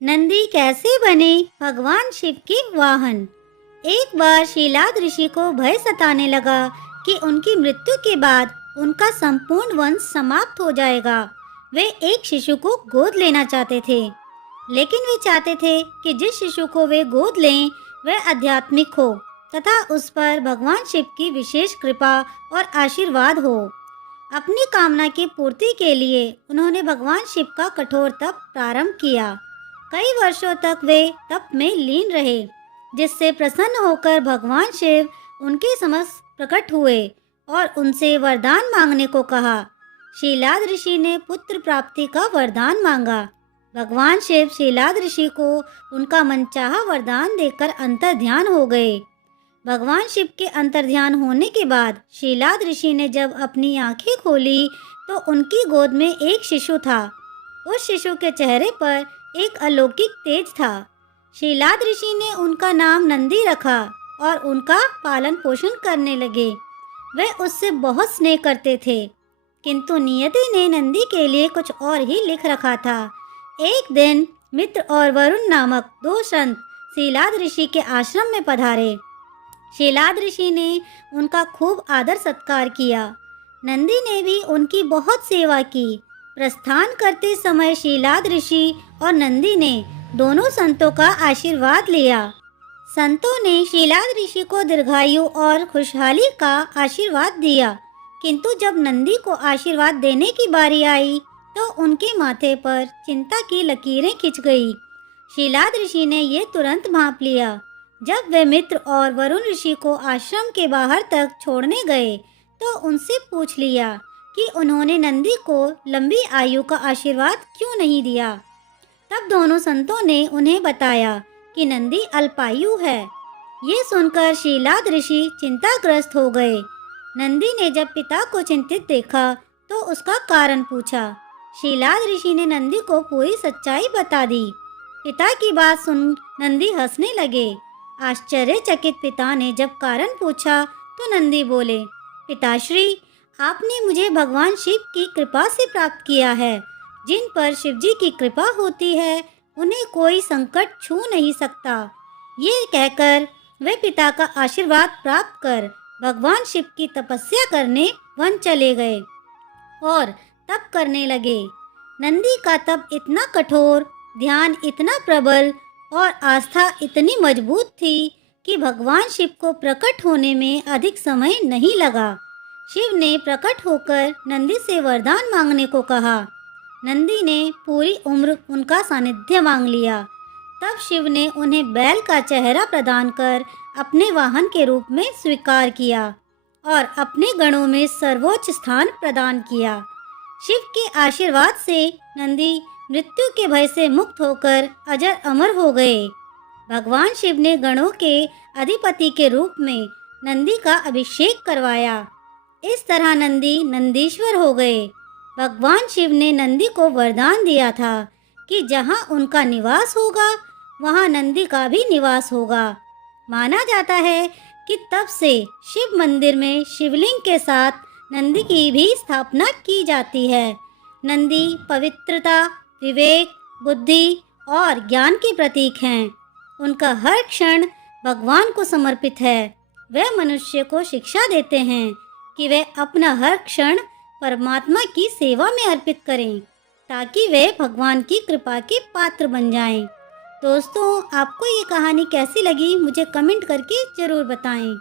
नंदी कैसे बने भगवान शिव के वाहन। एक बार शीलाद ऋषि को भय सताने लगा कि उनकी मृत्यु के बाद उनका संपूर्ण वंश समाप्त हो जाएगा। वे एक शिशु को गोद लेना चाहते थे, लेकिन वे चाहते थे कि जिस शिशु को वे गोद लें वह आध्यात्मिक हो तथा उस पर भगवान शिव की विशेष कृपा और आशीर्वाद हो। अपनी कामना की पूर्ति के लिए उन्होंने भगवान शिव का कठोर तप प्रारंभ किया। कई वर्षों तक वे तप में लीन रहे, जिससे प्रसन्न होकर भगवान शिव उनके समक्ष प्रकट हुए और उनसे वरदान मांगने को कहा। शीलाद ऋषि ने पुत्र प्राप्ति का वरदान मांगा। भगवान शिव शीलाद ऋषि को उनका मनचाहा वरदान देकर अंतर्ध्यान हो गए। भगवान शिव के अंतर्ध्यान होने के बाद शीलाद ऋषि ने जब अपनी आंखें खोली तो उनकी गोद में एक शिशु था। उस शिशु के चेहरे पर एक अलौकिक तेज था। शीलाद ऋषि ने उनका नाम नंदी रखा और उनका पालन पोषण करने लगे। वे उससे बहुत स्नेह करते थे, किंतु नियति ने नंदी के लिए कुछ और ही लिख रखा था। एक दिन मित्र और वरुण नामक दो संत शीलाद ऋषि के आश्रम में पधारे। शीलाद ऋषि ने उनका खूब आदर सत्कार किया। नंदी ने भी उनकी बहुत सेवा की। प्रस्थान करते समय शीलाद ऋषि और नंदी ने दोनों संतों का आशीर्वाद लिया। संतों ने शीलाद ऋषि को दीर्घायु और खुशहाली का आशीर्वाद दिया, किंतु जब नंदी को आशीर्वाद देने की बारी आई तो उनके माथे पर चिंता की लकीरें खिंच गई। शीलाद ऋषि ने ये तुरंत भांप लिया। जब वे मित्र और वरुण ऋषि को आश्रम के बाहर तक छोड़ने गए तो उनसे पूछ लिया कि उन्होंने नंदी को लंबी आयु का आशीर्वाद क्यों नहीं दिया। तब दोनों संतों ने उन्हें बताया कि नंदी अल्पायु है। ये सुनकर शीलाद ऋषि चिंताग्रस्त हो गए। नंदी ने जब पिता को चिंतित देखा तो उसका कारण पूछा। शीलाद ऋषि ने नंदी को पूरी सच्चाई बता दी। पिता की बात सुन नंदी हंसने लगे। आश्चर्यचकित पिता ने जब कारण पूछा तो नंदी बोले, पिताश्री, आपने मुझे भगवान शिव की कृपा से प्राप्त किया है। जिन पर शिव जी की कृपा होती है उन्हें कोई संकट छू नहीं सकता। ये कहकर वे पिता का आशीर्वाद प्राप्त कर भगवान शिव की तपस्या करने वन चले गए और तप करने लगे। नंदी का तप इतना कठोर, ध्यान इतना प्रबल और आस्था इतनी मजबूत थी कि भगवान शिव को प्रकट होने में अधिक समय नहीं लगा। शिव ने प्रकट होकर नंदी से वरदान मांगने को कहा। नंदी ने पूरी उम्र उनका सानिध्य मांग लिया। तब शिव ने उन्हें बैल का चेहरा प्रदान कर अपने वाहन के रूप में स्वीकार किया और अपने गणों में सर्वोच्च स्थान प्रदान किया। शिव के आशीर्वाद से नंदी मृत्यु के भय से मुक्त होकर अजर अमर हो गए। भगवान शिव ने गणों के अधिपति के रूप में नंदी का अभिषेक करवाया। इस तरह नंदी नंदीश्वर हो गए। भगवान शिव ने नंदी को वरदान दिया था कि जहाँ उनका निवास होगा वहाँ नंदी का भी निवास होगा। माना जाता है कि तब से शिव मंदिर में शिवलिंग के साथ नंदी की भी स्थापना की जाती है। नंदी पवित्रता, विवेक, बुद्धि और ज्ञान के प्रतीक हैं। उनका हर क्षण भगवान को समर्पित है। वे मनुष्य को शिक्षा देते हैं कि वे अपना हर क्षण परमात्मा की सेवा में अर्पित करें, ताकि वे भगवान की कृपा के पात्र बन जाएं। दोस्तों, आपको ये कहानी कैसी लगी मुझे कमेंट करके ज़रूर बताएं।